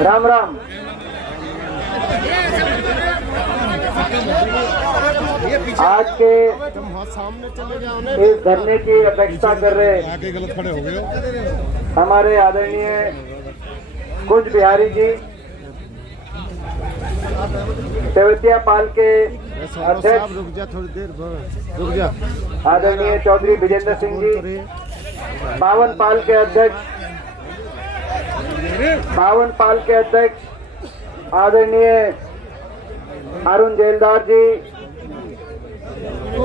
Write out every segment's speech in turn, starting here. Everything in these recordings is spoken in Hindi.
राम राम। आज के इस धरने की अध्यक्षता कर रहे हमारे आदरणीय कुंज बिहारी जी, तेवतिया पाल के अध्यक्ष आदरणीय चौधरी विजेंद्र सिंह जी, बावन पाल के अध्यक्ष आदरणीय अरुण जेलदार जी,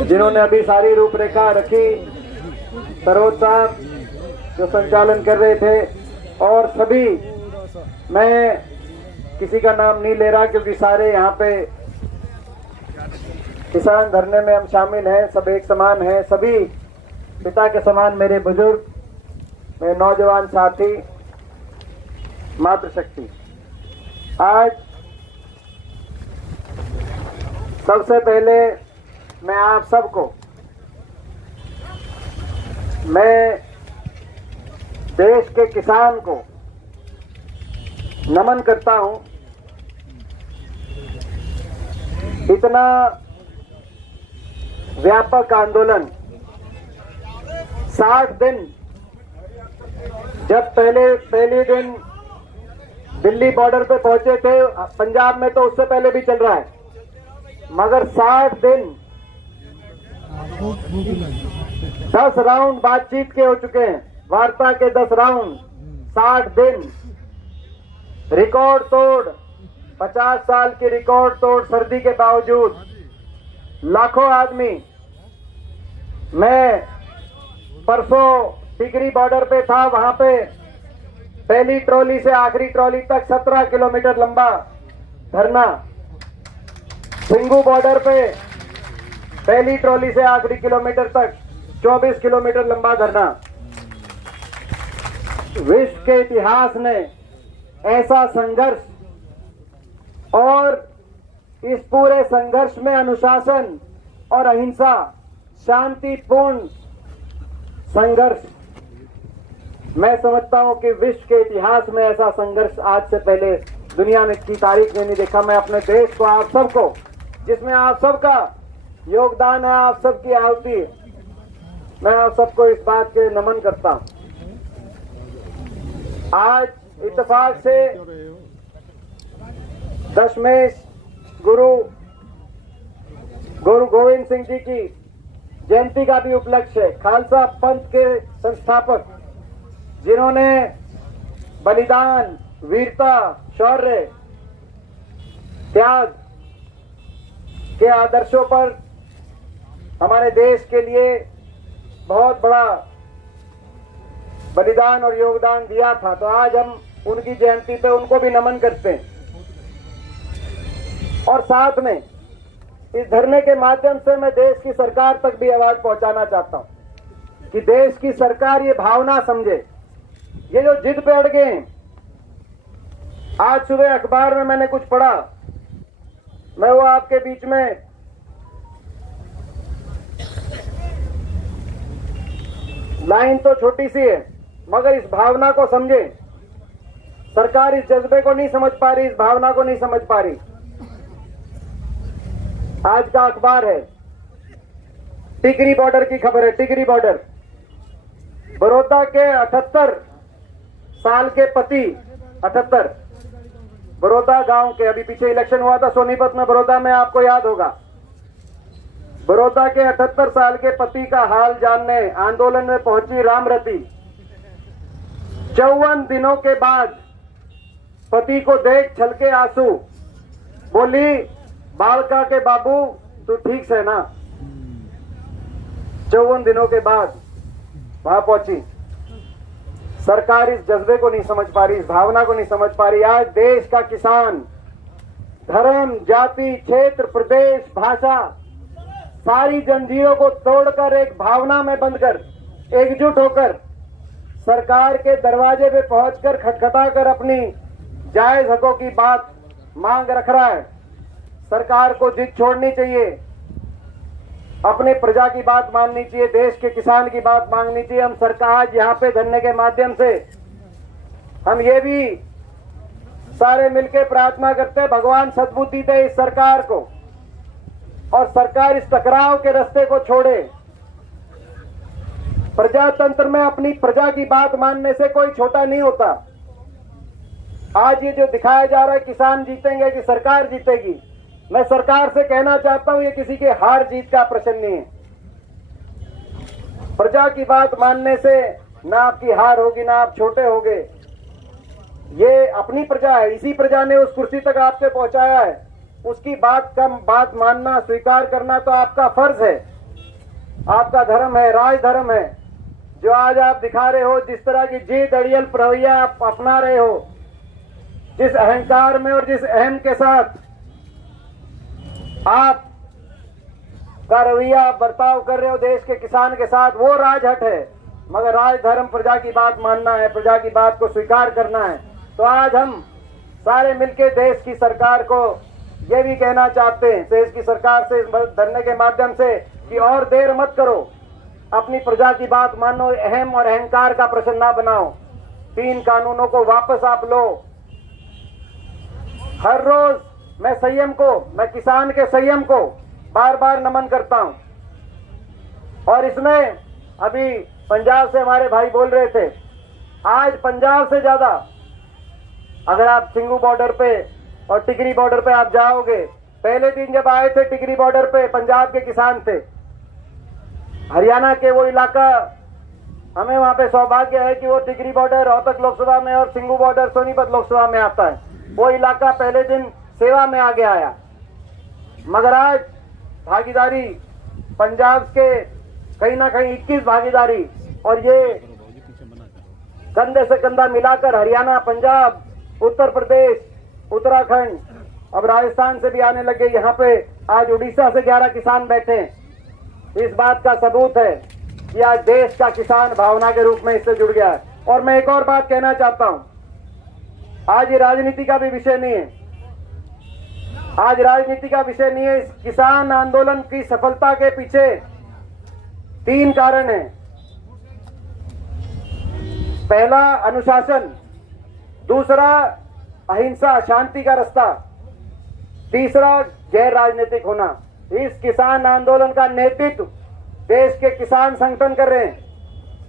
जिन्होंने अभी सारी रूपरेखा रखी, सरोज साहब जो संचालन कर रहे थे, और सभी, मैं किसी का नाम नहीं ले रहा क्योंकि सारे यहाँ पे किसान धरने में हम शामिल हैं, सब एक समान हैं, सभी पिता के समान मेरे बुजुर्ग, मेरे नौजवान साथी, मातृशक्ति। आज सबसे पहले मैं आप सबको, मैं देश के किसान को नमन करता हूं। इतना व्यापक आंदोलन 60 दिन, जब पहले दिन दिल्ली बॉर्डर पे पहुंचे थे, पंजाब में तो उससे पहले भी चल रहा है, मगर 60 दिन 10 राउंड बातचीत के हो चुके हैं, वार्ता के 10 राउंड, 60 दिन रिकॉर्ड तोड़, 50 साल की रिकॉर्ड तोड़ सर्दी के बावजूद लाखों आदमी। मैं परसों टिकरी बॉर्डर पे था, वहां पे पहली ट्रॉली से आखिरी ट्रॉली तक 17 किलोमीटर लंबा धरना। सिंगू बॉर्डर पे पहली ट्रॉली से आखिरी किलोमीटर तक 24 किलोमीटर लंबा धरना। विश्व के इतिहास ने ऐसा संघर्ष, और इस पूरे संघर्ष में अनुशासन और अहिंसा, शांतिपूर्ण संघर्ष, मैं समझता हूं कि विश्व के इतिहास में ऐसा संघर्ष आज से पहले दुनिया में की तारीख में नहीं देखा। मैं अपने देश को, आप सबको, जिसमें आप सबका योगदान है, आप सबकी आहुति, मैं आप सबको इस बात के नमन करता हूं। आज इत्तेफाक से दशमेश गुरु गोविंद सिंह जी की जयंती का भी उपलक्ष्य है। खालसा पंथ के संस्थापक, जिन्होंने बलिदान, वीरता, शौर्य, त्याग के आदर्शों पर हमारे देश के लिए बहुत बड़ा बलिदान और योगदान दिया था, तो आज हम उनकी जयंती पे उनको भी नमन करते हैं। और साथ में इस धरने के माध्यम से मैं देश की सरकार तक भी आवाज पहुंचाना चाहता हूं कि देश की सरकार ये भावना समझे। ये जो जिद पे अड़ गए हैं, आज सुबह अखबार में मैंने कुछ पढ़ा, मैं वो आपके बीच में लाइन तो छोटी सी है, मगर इस भावना को समझे। सरकार इस जज्बे को नहीं समझ पा रही, इस भावना को नहीं समझ पा रही। आज का अखबार है, टिकरी बॉर्डर की खबर है। टिकरी बॉर्डर, बड़ौदा के 78 साल के पति, 78 बड़ौदा गांव के, अभी पीछे इलेक्शन हुआ था सोनीपत में, बड़ौदा में, आपको याद होगा। बड़ौदा के 78 साल के पति का हाल जानने आंदोलन में पहुंची रामरती। 54 दिनों के बाद पति को देख छलके आंसू, बोली, बालका के बाबू तू ठीक से ना। 54 दिनों के बाद वहां पहुंची। सरकार इस जज्बे को नहीं समझ पा रही, इस भावना को नहीं समझ पा रही। आज देश का किसान धर्म, जाति, क्षेत्र, प्रदेश, भाषा, सारी जंजीरों को तोड़कर एक भावना में बंधकर एकजुट होकर सरकार के दरवाजे पे पहुंचकर खटखटाकर अपनी जायज हकों की बात मांग रख रहा है। सरकार को जिद छोड़नी चाहिए, अपने प्रजा की बात माननी चाहिए, देश के किसान की बात मांगनी चाहिए। हम सरकार यहाँ पे धरने के माध्यम से हम ये भी सारे मिलकर प्रार्थना करते हैं भगवान सद्बुद्धि दे इस सरकार को और सरकार इस टकराव के रास्ते को छोड़े। प्रजातंत्र में अपनी प्रजा की बात मानने से कोई छोटा नहीं होता। आज ये जो दिखाया जा रहा है किसान जीतेंगे कि सरकार जीतेगी, मैं सरकार से कहना चाहता हूं ये किसी के हार जीत का प्रश्न नहीं है। प्रजा की बात मानने से ना आपकी हार होगी ना आप छोटे होगे। ये अपनी प्रजा है, इसी प्रजा ने उस कुर्सी तक आपसे पहुंचाया है, उसकी बात मानना स्वीकार करना तो आपका फर्ज है, आपका धर्म है, राजधर्म है। जो आज आप दिखा रहे हो, जिस तरह की जीत अड़ियल रवैया आप अपना रहे हो, जिस अहंकार में और जिस अहम के साथ आप का रवैया बर्ताव कर रहे हो देश के किसान के साथ, वो राजहट है। मगर राजधर्म प्रजा की बात मानना है, प्रजा की बात को स्वीकार करना है। तो आज हम सारे मिलकर देश की सरकार को ये भी कहना चाहते हैं, देश की सरकार से इस धरने के माध्यम से, कि और देर मत करो, अपनी प्रजा की बात मानो, अहम और अहंकार का प्रश्न ना बनाओ। 3 कानूनों को वापस आप लो। हर रोज मैं संयम को, मैं किसान के संयम को बार बार नमन करता हूं। और इसमें अभी पंजाब से हमारे भाई बोल रहे थे, आज पंजाब से ज्यादा अगर आप सिंगू बॉर्डर पे और टिकरी बॉर्डर पे आप जाओगे, पहले दिन जब आए थे टिकरी बॉर्डर पे पंजाब के किसान थे, हरियाणा के वो इलाका, हमें वहां पे सौभाग्य है कि वो टिकरी बॉर्डर रोहतक लोकसभा में और सिंगू बॉर्डर सोनीपत लोकसभा में आता है। वो इलाका पहले दिन सेवा में आगे आया। मगर आज भागीदारी पंजाब के कहीं ना कहीं 21 भागीदारी, और ये कंधे से कंधा मिलाकर हरियाणा, पंजाब, उत्तर प्रदेश, उत्तराखंड, अब राजस्थान से भी आने लगे। यहाँ पे आज उड़ीसा से 11 किसान बैठे हैं। इस बात का सबूत है कि आज देश का किसान भावना के रूप में इससे जुड़ गया है। और मैं एक और बात कहना चाहता हूं, आज ये राजनीति का भी विषय नहीं है, आज राजनीति का विषय नहीं है। इस किसान आंदोलन की सफलता के पीछे 3 कारण हैं। पहला अनुशासन, दूसरा अहिंसा शांति का रास्ता, तीसरा गैर राजनीतिक होना। इस किसान आंदोलन का नेतृत्व देश के किसान संगठन कर रहे हैं।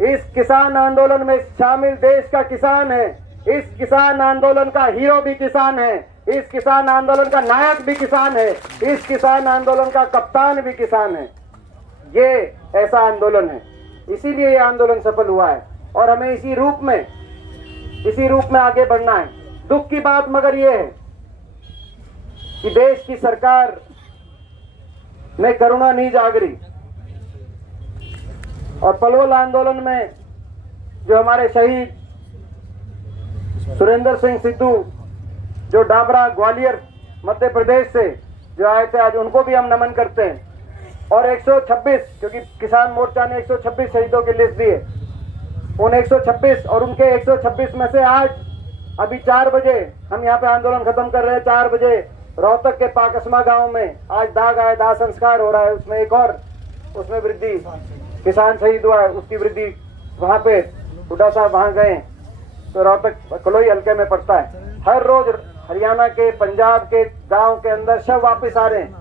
इस किसान आंदोलन में शामिल देश का किसान है। इस किसान आंदोलन का हीरो भी किसान है। इस किसान आंदोलन का नायक भी किसान है। इस किसान आंदोलन का कप्तान भी किसान है। ये ऐसा आंदोलन है, इसीलिए ये आंदोलन सफल हुआ है और हमें इसी रूप में आगे बढ़ना है। दुख की बात मगर ये है कि देश की सरकार में करुणा नहीं जाग रही। और पलवल आंदोलन में जो हमारे शहीद सुरेंद्र सिंह सिद्धू, जो डाबरा ग्वालियर मध्य प्रदेश से जो आए थे, आज उनको भी हम नमन करते हैं। और 126, क्योंकि किसान मोर्चा ने 126 शहीदों की लिस्ट दी है, उन 126 और उनके 126 में से आज अभी 4 बजे हम यहाँ पे आंदोलन खत्म कर रहे हैं। 4 बजे रोहतक के पाकसमा गांव में आज दाह संस्कार हो रहा है। उसमें एक और उसमें वृद्धि, किसान शहीद हुआ है, उसकी वृद्धि वहां पे हुड्डा साहब वहां गए, तो रोहतक कलोई हल्के में पड़ता है। हर रोज हरियाणा के, पंजाब के गांव के अंदर शव वापस आ रहे हैं,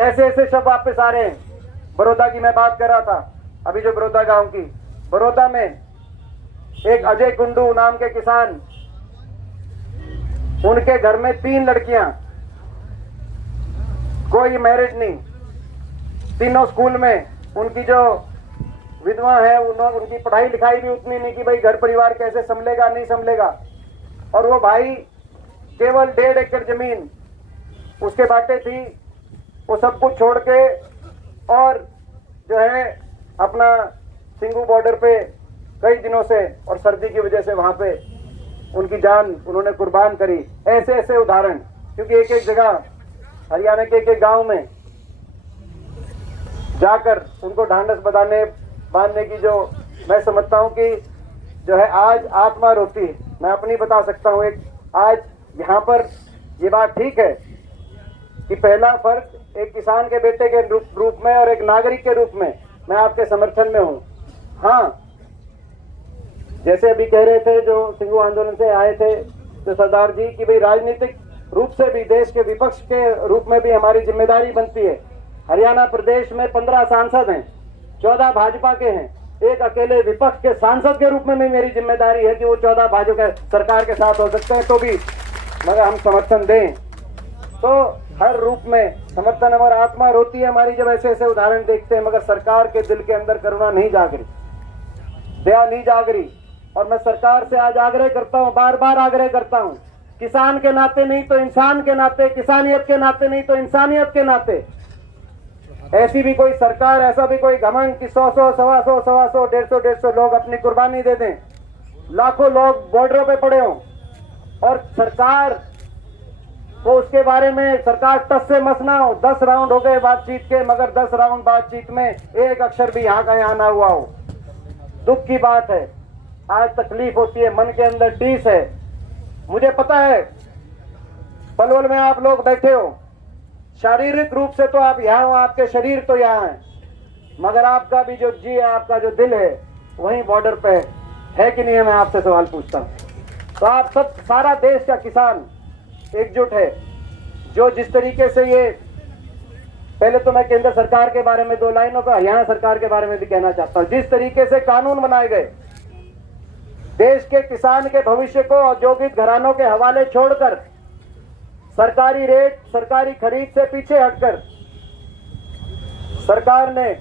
ऐसे ऐसे शव वापस आ रहे हैं। बड़ौदा की मैं बात कर रहा था अभी, जो बड़ौदा गांव की, बड़ौदा में एक अजय कुंडू नाम के किसान, उनके घर में 3 लड़कियां, कोई मैरिड नहीं, तीनों स्कूल में। उनकी जो विधवा है, उनकी पढ़ाई लिखाई भी उतनी नहीं कि भाई घर परिवार कैसे संभलेगा, नहीं संभलेगा। और वो भाई केवल 1.5 एकड़ जमीन उसके बाटे थी, वो सब कुछ छोड़ के और जो है अपना सिंगू बॉर्डर पे कई दिनों से और सर्दी की वजह से वहां पे उनकी जान उन्होंने कुर्बान करी। ऐसे ऐसे उदाहरण, क्योंकि एक एक जगह हरियाणा के एक गांव में जाकर उनको ढांढस बांधने की, जो मैं समझता हूं कि जो है आज आत्मा रोती है। मैं अपनी बता सकता हूं, एक आज यहाँ पर ये बात ठीक है कि पहला फर्क एक किसान के बेटे के रूप में और एक नागरिक के रूप में मैं आपके समर्थन में हूं। हाँ, जैसे अभी कह रहे थे जो सिंगू आंदोलन से आए थे, सरदार जी कि भाई राजनीतिक रूप से भी देश के विपक्ष के रूप में भी हमारी जिम्मेदारी बनती है। हरियाणा प्रदेश में 15 सांसद हैं, 14 भाजपा के हैं, एक अकेले विपक्ष के सांसद के रूप में भी मेरी जिम्मेदारी है कि वो 14 भाजपा सरकार के साथ हो सकते हैं तो भी मगर हम समर्थन दें। तो हर रूप में समर्थन, हमारा आत्मा रोती है हमारी जब ऐसे ऐसे उदाहरण देखते हैं, मगर सरकार के दिल के अंदर करुणा नहीं जाग रही, दया नहीं जाग रही। और मैं सरकार से आज आग्रह करता हूं, बार बार आग्रह करता हूं, किसान के नाते नहीं तो इंसान के नाते, किसानियत के नाते नहीं तो इंसानियत के नाते ऐसी भी कोई सरकार, ऐसा भी कोई घमंड कि 100, 125, 150, 150 लोग अपनी कुर्बानी दे दें, लाखों लोग बॉर्डरों पे पड़े हों और सरकार को उसके बारे में सरकार टस से मस ना हो। 10 राउंड हो गए बातचीत के, मगर 10 राउंड बातचीत में एक अक्षर भी यहाँ का यहाँ ना हुआ हो। दुख की बात है, आज तकलीफ होती है, मन के अंदर टीस है। मुझे पता है पलवल में आप लोग बैठे हो, शारीरिक रूप से तो आप यहाँ हो, आपके शरीर तो यहाँ है, मगर आपका भी जो जी है, आपका जो दिल है वहीं बॉर्डर पे है कि नहीं है। मैं आपसे सवाल पूछता हूँ। तो आप सब, सारा देश का किसान एकजुट है। जो जिस तरीके से ये, पहले तो मैं केंद्र सरकार के बारे में 2 लाइनों पर हरियाणा सरकार के बारे में भी कहना चाहता हूँ। जिस तरीके से कानून बनाए गए, देश के किसान के भविष्य को औद्योगिक घरानों के हवाले छोड़कर सरकारी रेट, सरकारी खरीद से पीछे हटकर सरकार ने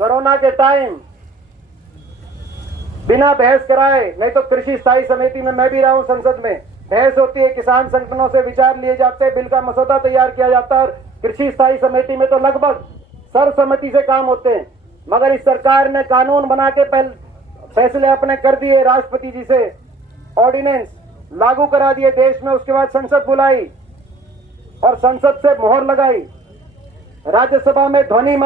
कोरोना के टाइम बिना बहस कराए, नहीं तो कृषि स्थायी समिति में मैं भी रहा हूं, संसद में बहस होती है, किसान संगठनों से विचार लिए जाते हैं, बिल का मसौदा तैयार किया जाता है और कृषि स्थायी समिति में तो लगभग सर्वसम्मति से काम होते हैं। मगर इस सरकार ने कानून बना के फैसले अपने कर दिए, राष्ट्रपति जी से ऑर्डिनेंस लागू करा दिए देश में। उसके बाद संसद बुलाई और संसद से मोहर लगाई, राज्यसभा में ध्वनि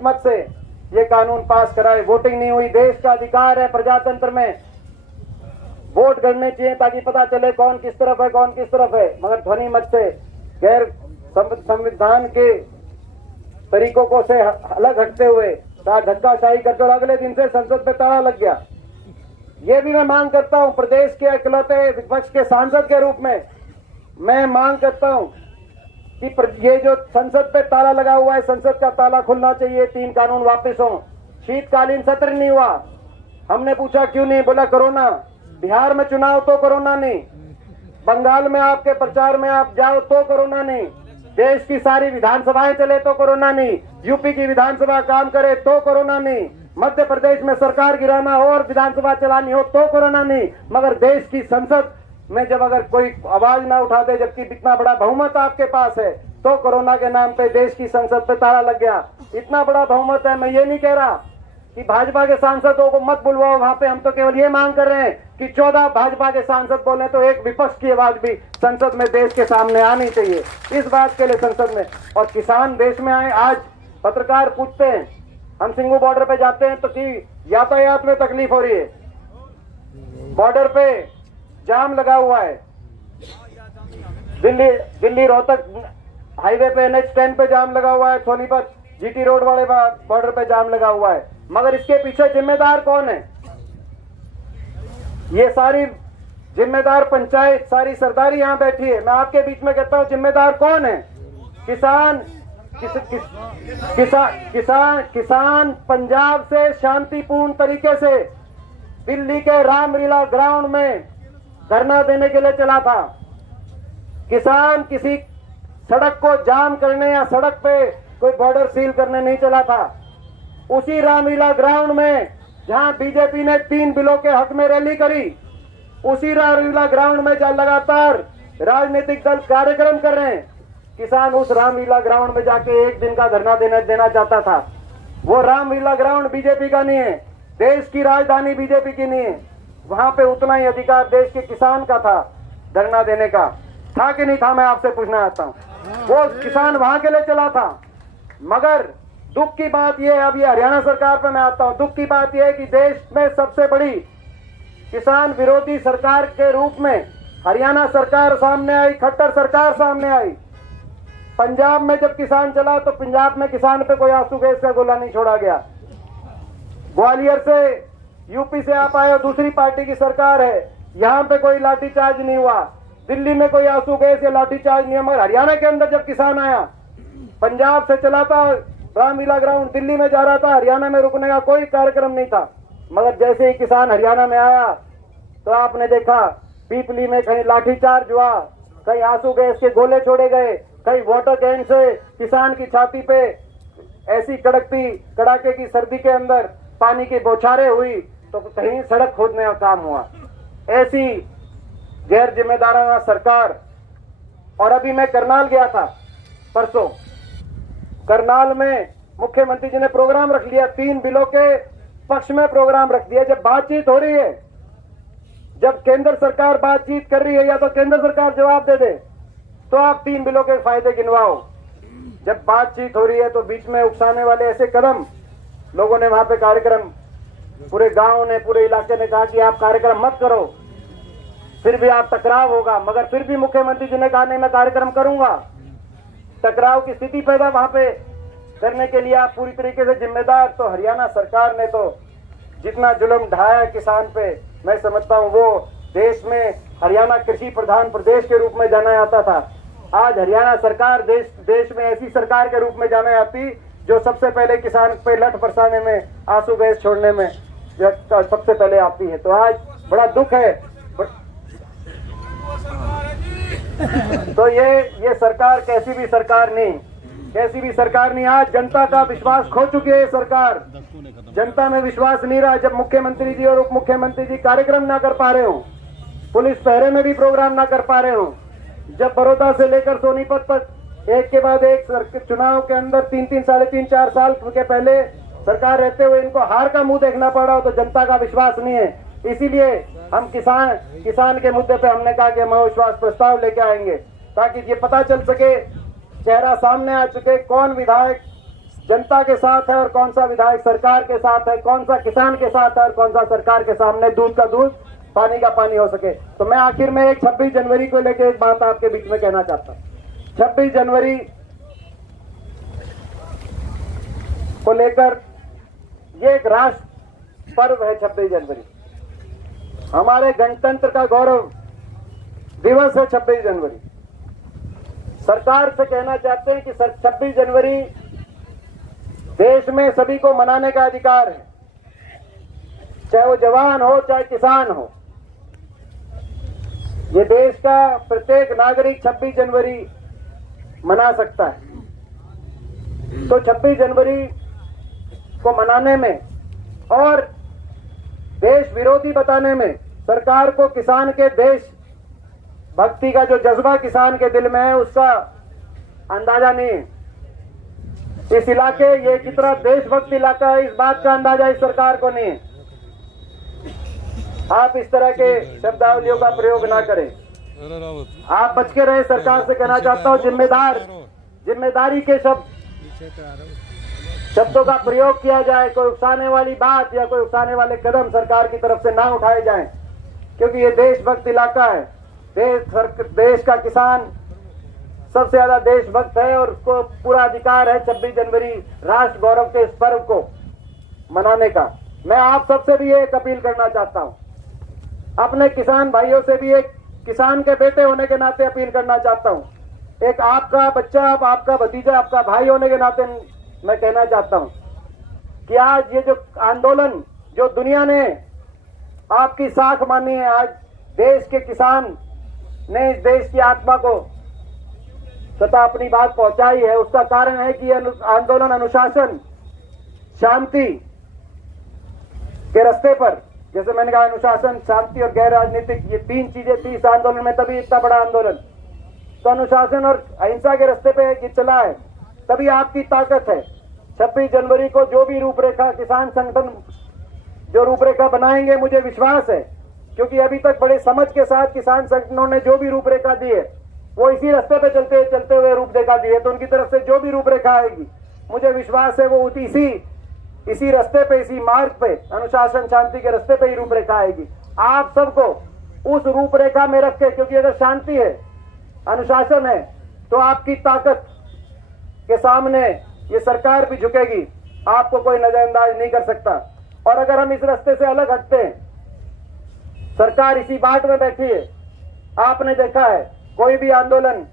मत से ये कानून पास कराए। वोटिंग नहीं हुई, देश का अधिकार है प्रजातंत्र में, वोट करने चाहिए ताकि पता चले कौन किस तरफ है, कौन किस तरफ है, मगर ध्वनि मत से गैर संविधान के तरीकों को से अलग हटते हुए धक्काशाही करते और अगले दिन से संसद पे ताला लग गया। ये भी मैं मांग करता हूं, प्रदेश के इकलौते विपक्ष के सांसद के रूप में मैं मांग करता हूं कि ये जो संसद पे ताला लगा हुआ है, संसद का ताला खुलना चाहिए, 3 कानून वापस हो। शीतकालीन सत्र नहीं हुआ, हमने पूछा क्यों नहीं, बोला कोरोना। बिहार में चुनाव तो कोरोना नहीं, बंगाल में आपके प्रचार में आप जाओ तो कोरोना नहीं, देश की सारी विधानसभाएं चले तो कोरोना नहीं, यूपी की विधानसभा काम करे तो कोरोना नहीं, मध्य प्रदेश में सरकार गिराना हो और विधानसभा चलानी हो तो कोरोना नहीं, मगर देश की संसद में जब अगर कोई आवाज ना उठा दे, जबकि इतना बड़ा बहुमत आपके पास है, तो कोरोना के नाम पे देश की संसद पे ताला लग गया। इतना बड़ा बहुमत है। मैं ये नहीं कह रहा कि भाजपा के सांसदों को मत बुलवाओ वहां पे, हम तो केवल ये मांग कर रहे हैं कि 14 भाजपा के सांसद बोले तो एक विपक्ष की आवाज भी संसद में देश के सामने आनी चाहिए। इस बात के लिए संसद में और किसान देश में आए। आज पत्रकार पूछते हैं, हम सिंगू बॉर्डर पे जाते हैं तो कि यातायात में तकलीफ हो रही है, बॉर्डर पे जाम लगा हुआ है, दिल्ली रोहतक हाईवे पे NH 10 पे जाम लगा हुआ है, सोनीपत GT रोड वाले बॉर्डर पे जाम लगा हुआ है, मगर इसके पीछे जिम्मेदार कौन है? ये सारी जिम्मेदार पंचायत, सारी सरदारी यहाँ बैठी है। मैं आपके बीच में कहता हूँ, जिम्मेदार कौन है? किसान पंजाब से शांतिपूर्ण तरीके से दिल्ली के रामलीला ग्राउंड में धरना देने के लिए चला था। किसान किसी सड़क को जाम करने या सड़क पे कोई बॉर्डर सील करने नहीं चला था। उसी रामलीला ग्राउंड में जहां बीजेपी ने 3 बिलों के हक में रैली करी, उसी रामलीला ग्राउंड में जहां लगातार राजनीतिक दल कार्यक्रम कर रहे हैं, किसान उस रामलीला ग्राउंड में जाके 1 दिन का धरना देना चाहता था। वो रामलीला ग्राउंड बीजेपी का नहीं है, देश की राजधानी बीजेपी की नहीं है। वहां पे उतना ही अधिकार देश के किसान का था धरना देने का, था कि नहीं था? मैं आपसे पूछना चाहता हूं। वो किसान वहां के लिए चला था। मगर दुख की बात यह है, अब ये हरियाणा सरकार पे मैं आता हूं, दुख की बात यह है कि देश में सबसे बड़ी किसान विरोधी सरकार के रूप में हरियाणा सरकार सामने आई, खट्टर सरकार सामने आई। पंजाब में जब किसान चला तो पंजाब में किसान पे कोई आंसू गैस का गोला नहीं छोड़ा गया। ग्वालियर से, यूपी से आप आए हो, दूसरी पार्टी की सरकार है, यहाँ पे कोई लाठीचार्ज नहीं हुआ, दिल्ली में कोई आंसू गैस या लाठीचार्ज नहीं, मगर हरियाणा के अंदर जब किसान आया, पंजाब से चला था रामलीला ग्राउंड, दिल्ली में जा रहा था, हरियाणा में रुकने का कोई कार्यक्रम नहीं था। मगर जैसे ही किसान हरियाणा में आया तो आपने देखा पीपली में कहीं लाठीचार्ज हुआ, कहीं आंसू गैस के गोले छोड़े गए, कहीं वाटर कैन से किसान की छाती पे ऐसी कड़ाके की सर्दी के अंदर पानी की बौछारें हुई, तो कहीं सड़क खोदने का काम हुआ। ऐसी गैर जिम्मेदाराना सरकार। और अभी मैं करनाल गया था परसों, करनाल में मुख्यमंत्री जी ने प्रोग्राम रख लिया, 3 बिलों के पक्ष में प्रोग्राम रख दिया। जब बातचीत हो रही है, जब केंद्र सरकार बातचीत कर रही है, या तो केंद्र सरकार जवाब दे दे तो आप 3 बिलों के फायदे गिनवाओ। जब बातचीत हो रही है तो बीच में उकसाने वाले ऐसे कदम, लोगों ने वहां पे कार्यक्रम, पूरे गांव ने, पूरे इलाके ने कहा कि आप कार्यक्रम मत करो, फिर भी आप टकराव होगा। मगर फिर भी मुख्यमंत्री जी ने कहा नहीं, मैं कार्यक्रम करूंगा। टकराव की स्थिति पैदा वहां पे करने के लिए आप पूरी तरीके से जिम्मेदार। तो हरियाणा सरकार ने तो जितना जुल्म ढाया किसान पे, मैं समझता हूं वो देश में हरियाणा कृषि प्रधान प्रदेश के रूप में जाना जाता था। आज हरियाणा सरकार देश में ऐसी सरकार के रूप में जाना जाती जो सबसे पहले किसान पे लठ बरसाने में, आंसू गैस छोड़ने में सबसे पहले आती है। तो आज बड़ा दुख है। तो ये सरकार कैसी भी सरकार नहीं, आज जनता का विश्वास खो चुकी है। सरकार, जनता में विश्वास नहीं रहा। जब मुख्यमंत्री जी और उप मुख्यमंत्री जी कार्यक्रम ना कर पा रहे हो, पुलिस पहरे में भी प्रोग्राम ना कर पा रहे हो, जब बड़ौदा से लेकर सोनीपत तक एक के बाद एक चुनाव के अंदर 3-3, 3.5, 4 साल के पहले सरकार रहते हुए इनको हार का मुंह देखना पड़ा हो, तो जनता का विश्वास नहीं है। इसीलिए हम किसान के मुद्दे पे हमने कहा कि हम अविश्वास प्रस्ताव लेके आएंगे, ताकि ये पता चल सके, चेहरा सामने आ चुके, कौन विधायक जनता के साथ है और कौन सा विधायक सरकार के साथ है, कौन सा किसान के साथ है और कौन सा सरकार के सामने दूध का दूध पानी का पानी हो सके। तो मैं आखिर में 26 जनवरी को लेकर एक बात आपके बीच में कहना चाहता हूं। 26 जनवरी को लेकर ये एक राष्ट्र पर्व है। 26 जनवरी हमारे गणतंत्र का गौरव दिवस है। 26 जनवरी सरकार से कहना चाहते हैं कि 26 जनवरी देश में सभी को मनाने का अधिकार है, चाहे वो जवान हो चाहे किसान हो। ये देश का प्रत्येक नागरिक 26 जनवरी मना सकता है। तो 26 जनवरी को मनाने में और देश विरोधी बताने में सरकार को किसान के देश भक्ति का जो जज्बा किसान के दिल में है उसका अंदाजा नहीं है। इस इलाके, ये कितना देशभक्त इलाका है, इस बात का अंदाजा इस सरकार को नहीं है। आप इस तरह के शब्दावलियों का प्रयोग ना करें, आप बच के रहे। सरकार से कहना चाहता हूं, जिम्मेदारी के शब्दों का प्रयोग किया जाए। कोई उकसाने वाली बात या कोई उकसाने वाले कदम सरकार की तरफ से ना उठाए जाएं, क्योंकि ये देशभक्त इलाका है। देश का किसान सबसे ज्यादा देशभक्त है और उसको पूरा अधिकार है 26 जनवरी राष्ट्र गौरव के इस पर्व को मनाने का। मैं आप सबसे भी एक अपील करना चाहता हूं, अपने किसान भाइयों से भी, एक किसान के बेटे होने के नाते अपील करना चाहता हूं, एक आपका बच्चा, आपका भतीजा, आपका भाई होने के नाते मैं कहना चाहता हूं कि आज ये जो आंदोलन, जो दुनिया ने आपकी साख मानी है, आज देश के किसान ने इस देश की आत्मा को तथा अपनी बात पहुंचाई है। उसका कारण है कि यह आंदोलन अनुशासन, शांति के रास्ते पर, जैसे मैंने कहा, अनुशासन, शांति और गैर राजनीतिक, ये 3 चीजें थी इस आंदोलन में, तभी इतना बड़ा आंदोलन। तो अनुशासन और अहिंसा के रास्ते पे ये चला है, तभी आपकी ताकत है। 26 जनवरी को जो भी रूपरेखा किसान संगठन जो रूपरेखा बनाएंगे, मुझे विश्वास है, क्योंकि अभी तक बड़े समझ के साथ किसान संगठनों ने जो भी रूपरेखा दी है वो इसी रास्ते पे चलते हुए रूपरेखा दी है। तो उनकी तरफ से जो भी रूपरेखा आएगी, मुझे विश्वास है वो इसी रास्ते पे, इसी मार्ग पे, अनुशासन शांति के रास्ते पे ही रूपरेखा आएगी। आप सबको उस रूपरेखा में रख के, क्योंकि अगर शांति है, अनुशासन है, तो आपकी ताकत के सामने ये सरकार भी झुकेगी, आपको कोई नजरअंदाज नहीं कर सकता। और अगर हम इस रास्ते से अलग हटते हैं, सरकार इसी बाट में बैठी है। आपने देखा है कोई भी आंदोलन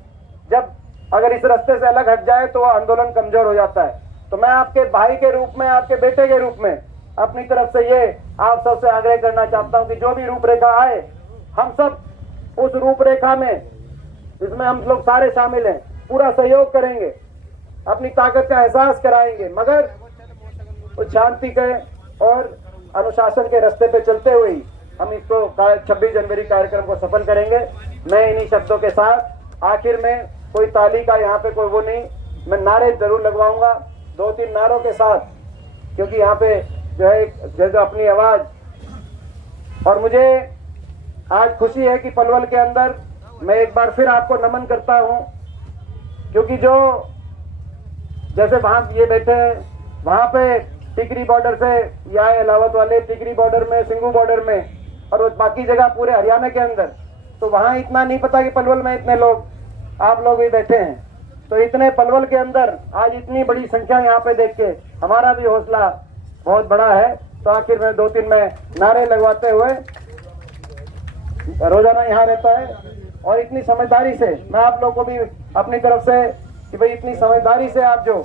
जब अगर इस रास्ते से अलग हट जाए तो वो आंदोलन कमजोर हो जाता है। तो मैं आपके भाई के रूप में, आपके बेटे के रूप में अपनी तरफ से ये आप सबसे आग्रह करना चाहता हूं कि जो भी रूपरेखा आए, हम सब उस रूपरेखा में, इसमें हम लोग सारे शामिल हैं, पूरा सहयोग करेंगे, अपनी ताकत का एहसास कराएंगे, मगर उस शांति के और अनुशासन के रास्ते पे चलते हुए ही हम इसको 26 जनवरी कार्यक्रम को सफल करेंगे। मैं इन्हीं शब्दों के साथ आखिर में कोई ताली का यहाँ पे कोई वो नहीं, मैं नारे जरूर लगवाऊंगा 2-3 नारों के साथ, क्योंकि यहाँ पे जो है एक जगह अपनी आवाज। और मुझे आज खुशी है कि पलवल के अंदर मैं एक बार फिर आपको नमन करता हूँ, क्योंकि जो जैसे वहां ये बैठे हैं, वहां पे टिकरी बॉर्डर से या अलावत वाले टिकरी बॉर्डर में, सिंगू बॉर्डर में और बाकी जगह पूरे हरियाणा के अंदर, तो वहां इतना नहीं पता कि पलवल में इतने लोग, आप लोग भी बैठे हैं। तो इतने पलवल के अंदर आज इतनी बड़ी संख्या यहाँ पे देख के हमारा भी हौसला बहुत बड़ा है। तो आखिर में 2-3 में नारे लगवाते हुए रोजाना यहाँ रहता है, और इतनी समझदारी से मैं आप लोगों को भी अपनी तरफ से कि भाई इतनी समझदारी से आप जो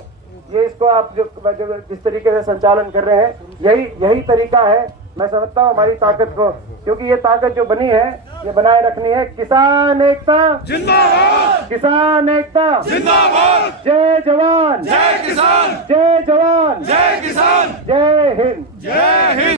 ये इसको आप जो जिस तरीके से संचालन कर रहे हैं, यही तरीका है। मैं समझता हूँ हमारी ताकत को, क्योंकि ये ताकत जो बनी है ये बनाए रखनी है। किसान एकता जिंदाबाद, किसान एकता जिंदाबाद, जय जवान, जय किसान, जय जवान, जय किसान, जय हिंद। जय हिंद।